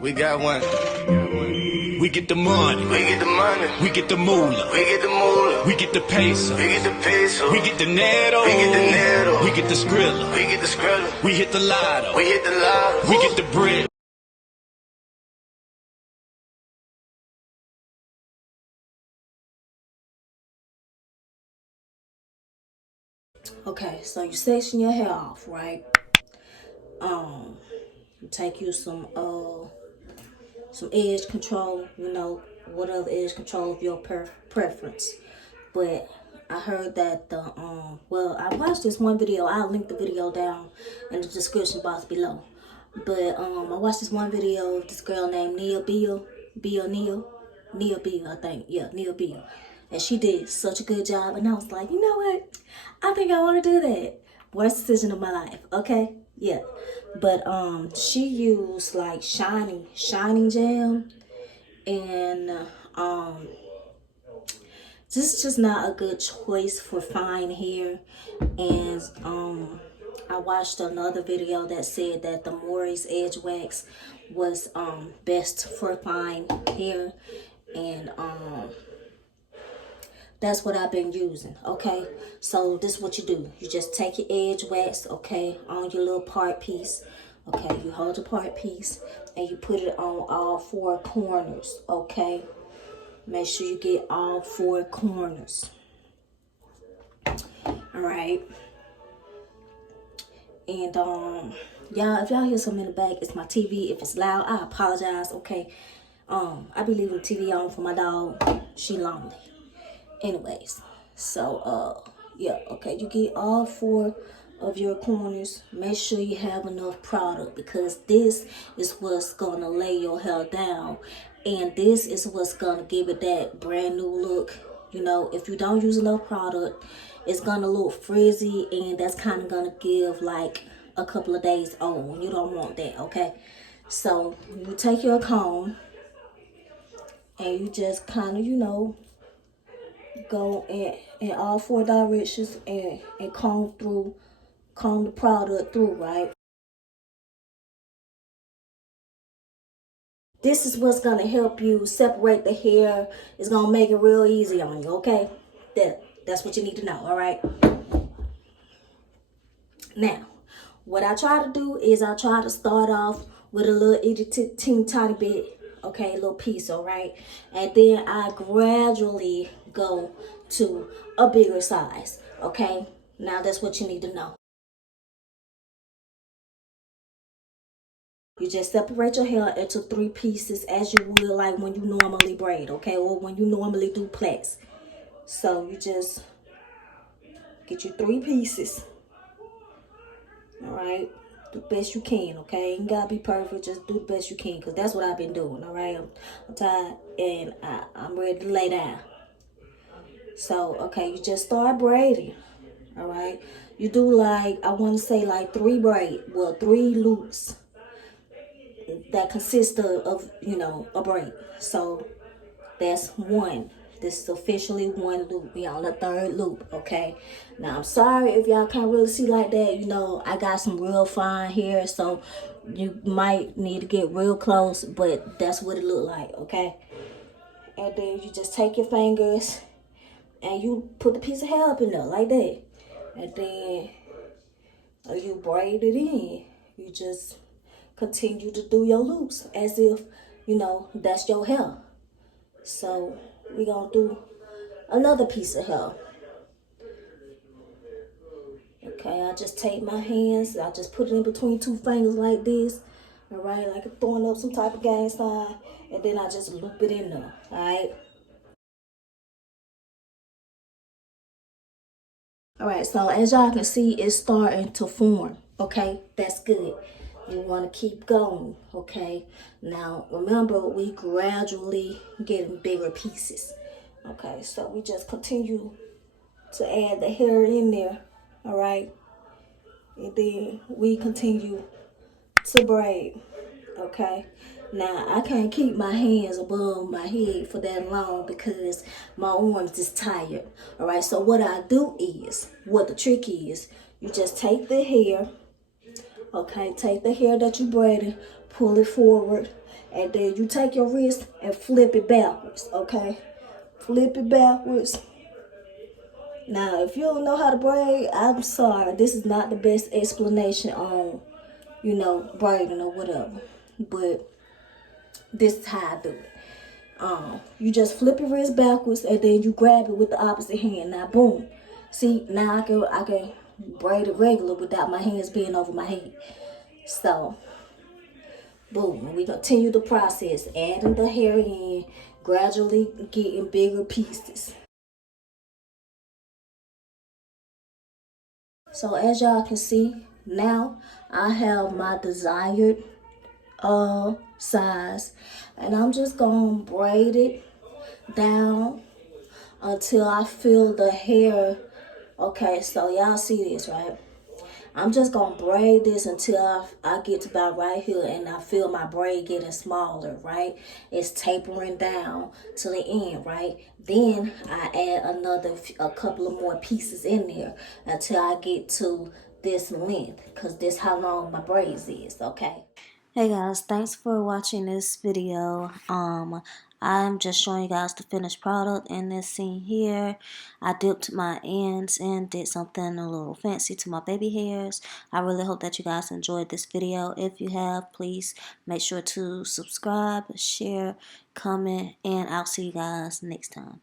We got one. We get the money. We get the money. We get the moolah. We get the moolah. We get the peso. We get the peso. We get the netto. We get the netto. We get the skrilla. We get the skrilla. We hit the lotto. We hit the lotto. We get the bread. Okay, so you section your hair off, right? You take you some edge control, you know, whatever edge control of your preference. But I heard that well, I watched this one video. I'll link the video down in the description box below. But I watched this one video of this girl named Neil, I think. Yeah, Neil Bill. And she did such a good job. And I was like, you know what? I think I want to do that. Worst decision of my life. Okay? Yeah. But she used like shining jam. And this is just not a good choice for fine hair. And I watched another video that said that the Maury's Edge Wax was best for fine hair. And that's what I've been using, okay? So this is what you do. You just take your edge wax, okay, on your little part piece. Okay, you hold your part piece and you put it on all four corners, okay? Make sure you get all four corners. All right. And y'all, if y'all hear something in the back, it's my TV. If it's loud, I apologize, okay? I be leaving the TV on for my dog. She lonely. Anyways, so yeah, okay, you get all four of your corners. Make sure you have enough product, because this is what's gonna lay your hair down, and this is what's gonna give it that brand new look. You know, if you don't use enough product, it's gonna look frizzy, and that's kind of gonna give like a couple of days old. You don't want that, okay? So you take your comb and you just kind of, you know, go in all four directions and comb the product through, right? This is what's gonna help you separate the hair. It's gonna make it real easy on you, okay? That's what you need to know, all right? Now, what I try to do is I try to start off with a little teeny tiny bit, okay, a little piece, all right? And then I gradually go to a bigger size, okay? Now that's what you need to know. You just separate your hair into 3 pieces as you would like when you normally braid, okay? Or when you normally do plaits. So you just get your 3 pieces. All right? Do the best you can, okay? You gotta be perfect. Just do the best you can, because that's what I've been doing, all right? I'm tired and I'm ready to lay down. So, okay, you just start braiding, all right? You do like, I want to say like 3 loops that consist of, you know, a braid. So that's 1. This is officially 1 loop. We on the 3rd loop, okay? Now, I'm sorry if y'all can't really see like that. You know, I got some real fine hair, so you might need to get real close, but that's what it look like, okay? And then you just take your fingers and you put the piece of hair up in there like that. And then you braid it in. You just continue to do your loops as if, you know, that's your hair. So we're going to do another piece of hair. Okay, I just take my hands. I just put it in between 2 fingers like this. All right, like throwing up some type of gang sign. And then I just loop it in there. All right. All right, so as y'all can see, it's starting to form, okay? That's good. You want to keep going, okay? Now, remember, we gradually getting bigger pieces, okay? So we just continue to add the hair in there, all right? And then we continue to braid, okay? Now, I can't keep my hands above my head for that long because my arms is tired. All right, so what I do is, what the trick is, you just take the hair, okay, take the hair that you braided, pull it forward, and then you take your wrist and flip it backwards, okay? Flip it backwards. Now, if you don't know how to braid, I'm sorry. This is not the best explanation on, you know, braiding or whatever. But this is how I do it. You just flip your wrist backwards and then you grab it with the opposite hand. Now, boom. See, now I can braid it regular without my hands being over my head. So, boom. We continue the process, adding the hair in, gradually getting bigger pieces. So as y'all can see, now I have my desired size, and I'm just gonna braid it down until I feel the hair. Okay, so y'all see this, right? I'm just gonna braid this until I get to about right here, and I feel my braid getting smaller, right? It's tapering down to the end, right? Then I add a couple of more pieces in there until I get to this length, because this how long my braids is, okay? Hey guys, thanks for watching this video. I'm just showing you guys the finished product in this scene here. I dipped my ends and did something a little fancy to my baby hairs. I really hope that you guys enjoyed this video. If you have, please make sure to subscribe, share, comment, and I'll see you guys next time.